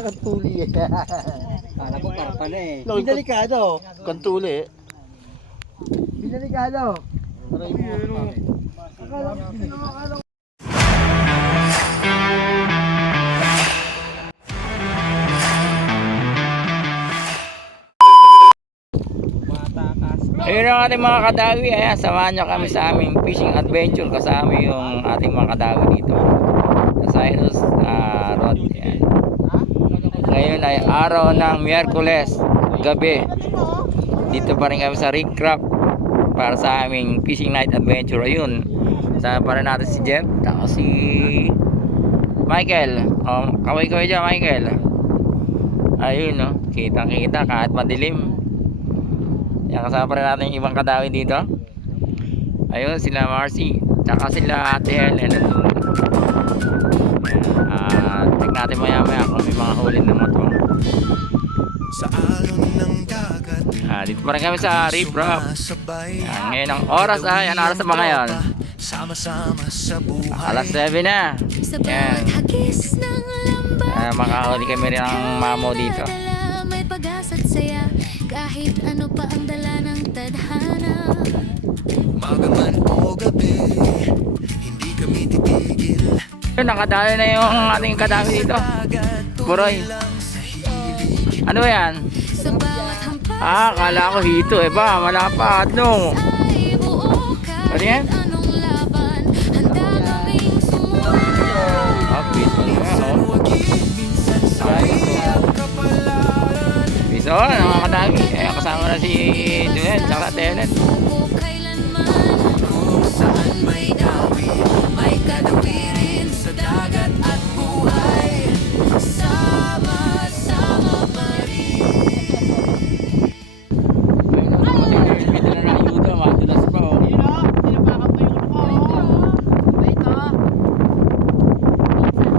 Kantuli eh. Kala ko karpa na eh. Binalikado. Kantuli. Binalikado. Aray mo. Ayun ang ating mga kadawi. Ayan, samahan nyo kami sa aming fishing adventure. Kasama yung ating mga kadawi dito sa Cyrus Road. Ayan. Ngayon ay araw ng Miyerkules gabi. Dito pa rin kami sa Rig Craft para sa aming fishing night adventure. Ayun, sama pa rin natin si Jeff at si Michael. Kaway-kaway dyan, Michael. Ayun, no, kitang kita kahit madilim. Yan, kasama pa rin natin yung ibang kadawi dito. Ayun, sila Marcy tsaka sila Ate Helen. Check natin maya maya kung may mga huli na motor. Sa alon ng dagat, Dito pa rin kami sa Reef Rock. Ngayon ang oras ay, ano oras sa mga ngayon? sama-sama sa buhay. Alas 7 na. Yan. Makahuli kami rin ang mamo dito. May pag-asa't saya kahit ano pa ang dala ng tadhana. Magaman o gabi, hindi kami titigil. Yun, nakadali na yung ating kadami dito. Buroy. Ano ba yan? Sa bawat hampas Kala ko hito eh ba? Malapad no. ay buo kahit Ano yan? anong laban. Handa kaming sumulat. Piso nga oh. Piso, mga kadami. Kasama na si Duel, tsaka Telen. O kailanman kung saan may dawi, may kadawirin sa dagat at buhay. Sama-sama pa rin. Ayun o, dito na nakayuda, madulas pa oh. Ayun o, tinapakan pa yung ano ko. Ito.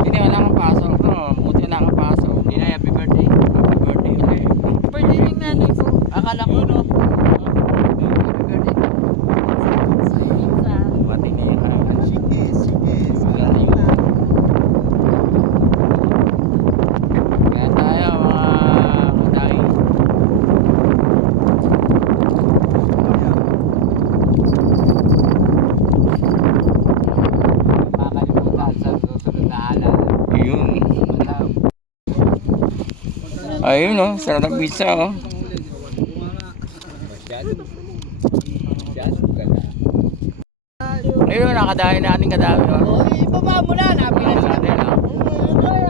Hindi, wala kang pasok no. Buti wala kang pasok. Hindi na, happy birthday. Happy birthday ulit. Birthday ng nanay ko. Akala ko no. Happy birthday. Pati na yung Sige, sige. ayun. Kaya tayo mga kadawi. Makakalimutan sa susunod na alala. Ayun. Ayun oh, sarap ng pizza oh. Ayun, nakadayo na ating kadawi oh. Ibaba mo na. Napilas ka. Natin oh.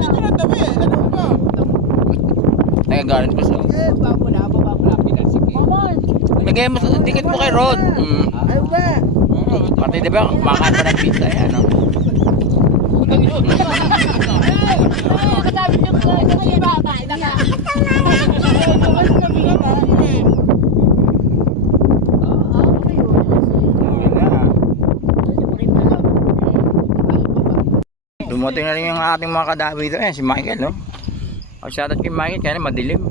Ito na tabi. Ano ba? Nagagalit pa siya. Baba mo na. Pinasiki. Lagay mo, dikit mo kay Rod. Ano ba? Pati diba, kumakain pa ng pizza yan oh. Kasabi niyo ko. Ito kayo baba. Ito ka. Dumating na rin yung ating mga kadawi dito si Michael no. Shoutout kay Michael kaya madilim.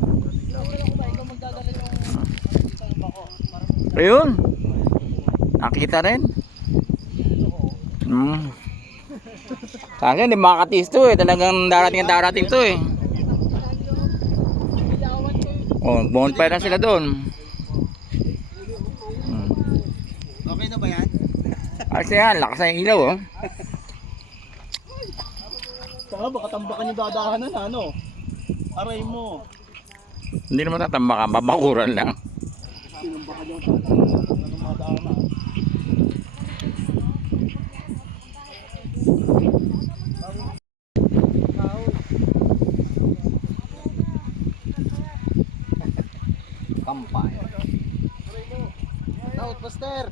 Ayun. Nakita rin. Sa akin, di makakatis to eh. Talagang darating to eh. Oh, bonfire na sila doon. Okay na ba yan? Kasi yan, lakas na yung ilaw oh. Saka baka tambakan yung dadahanan ano? Aray mo. Hindi naman tatambakan, babakuran lang. Tinambakan yung dadahanan. Kampay. Outbuster.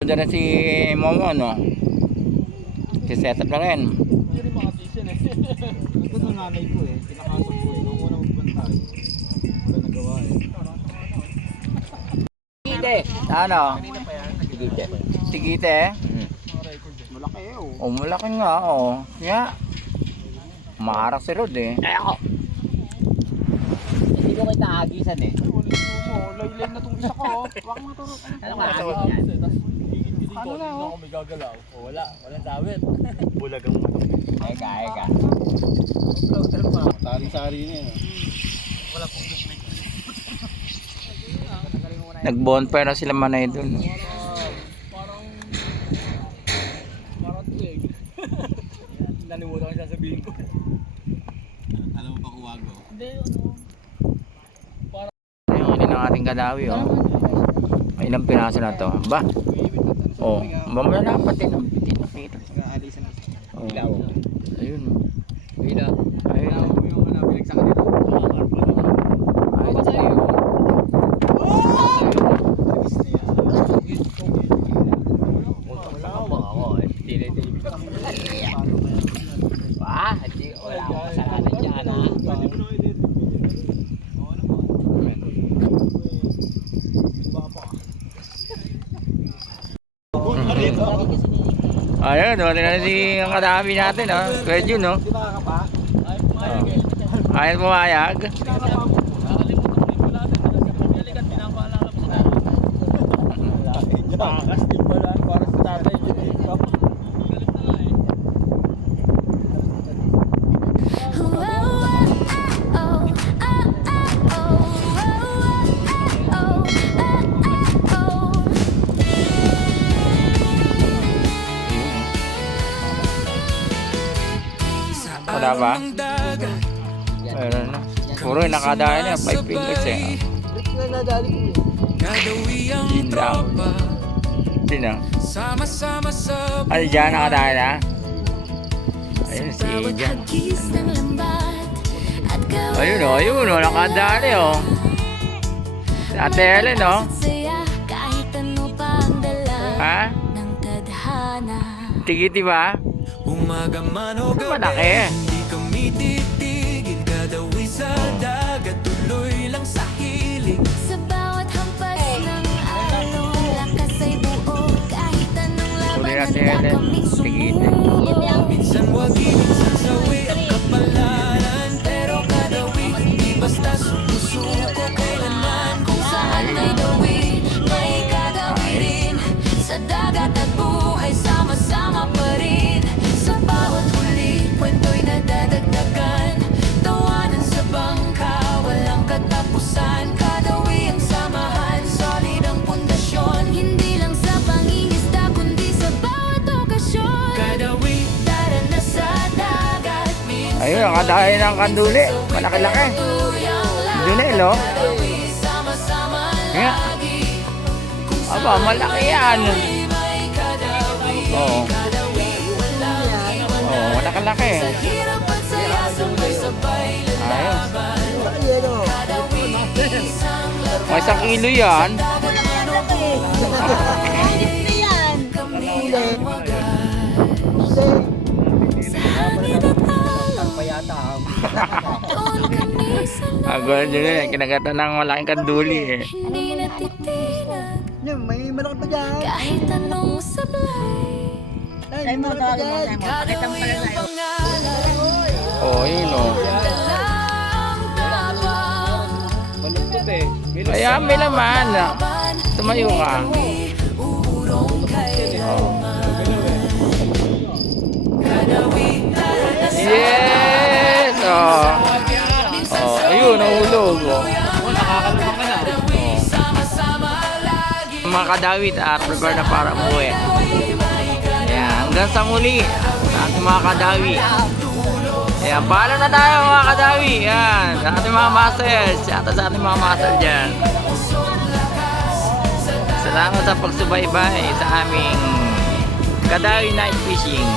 Diyan na si Momo no. Si setup na rin. Hindi rin makatisin eh. Ito ng nanay ko eh. Pinakasok ko eh. Nung unang bantay. Wala nagawa eh. Sigite. Ano? Sigite. Sigite. Malaki eh oh. Oh, malaki nga oh. Yeah. Maharap si Rod eh. Hindi ko kita agisan eh. Laylay na tong isa ko. Baka matulog. Ano ka agis yan? Ano na oh? May gagalaw. Wala. Walang sabit. Bulagang matong. Eka. Sari-sari niya. Nag-bonfire na sila manay dun. Parang tuwig. Nalimutan ko sasabihin ko. Alam mo ba kuwago? Hindi, ano. Ayun, huli ng ating kadawi oh. May ilang piraso na to. Ba? Oh, mamalapat din ang pitin nakita. Alisan na. Oh. Ayun. Bila. Ayun. Alam mo yung nabilag sa kanila. Ayun sa'yo. Wala akong kasalanan dyan ha. Ayun, wala na si ang kadawi natin oh. Kuya Jun oh. Di ba kakapa? Ayun pumayag. Nakalimutan ko yung wala natin. Kasi pagkalikat, pinapaalala ko sa tatay. Bakas din pala. Para sa tatay. Galit na nga eh. Wala ba? Ayun na. Puro yung nakadaan niya. 5 fingers eh. Gadawi ang Yun lang. tropa. Hindi na. Sama-sama sa Ano dyan nakadaan na? Ayun si Bawat Jan. hagis ng lambat at Ayun oh. Nakadaan eh oh. Si Ate Helen oh. saya kahit ano pa ang dala Ha? ng tadhana. Tigiti ba? umaga man o gabi. Malaki. Hindi kami titigil. Gadawi sa dagat. Tuloy lang sa hilig. Sa bawat hampas ng alon, lakas ay buo kahit anong Huli laban natin handa Helen. kaming Tigiti. Minsan wagi, minsan sawi ang kapalaran. Pero gadawi, di basta sumusuko kailanman. Kung saan may dawi, may kagawi rin. Sa dagat at buhay, sama-sama pa rin. Sa bawat huli, kwento'y nadadagdagan. Tawanan sa bangka, walang katapusan. Kadawi ang samahan, solid ang pundasyon. Hindi lang sa pangingisda, kundi sa bawat okasyon. Gadawi, Tara na sa dagat, minsan Ayun, nakadaan ng kanduli. Malaki-laki. Dunel oh. kadawi, sama-sama Kaya. lagi. Aba, malaki yan. May kadawi, Oo. kadawi, walang iwan. Oh, malaki-laki. Sa hirap at saya, sabay-sabay lalaban. Kadawi, isang laban. May 1 kilo yan. Dagat man o buhay, kami ang wagas. Sa hangin at alon, doon kami sa Agad yun eh. Kinagatan ng malaking kanduli eh. hindi natitinag. May malaki pa dyan. Kahit anong sablay, Ay, mo tawagin mo. kadawi ang pangalan. Oh, yun oh. Dalang tabang, Malungkot eh. Kaya may laman. Tumayo ka. urong kay Oh. kadawi, tara na sa Yes! Oh. Oh, ayun, nahulog oh. kadawi, sama-sama lagi. Mga kadawit at prepare na para umuwi. Ayan, hanggang sa muli sa ating mga kadawi. Ayan, paalam na tayo mga kadawi. Ayan, sa ating mga masters. Sa ating mga master dyan. Salamat sa pagsubaybay sa aming Kadawi Night Fishing.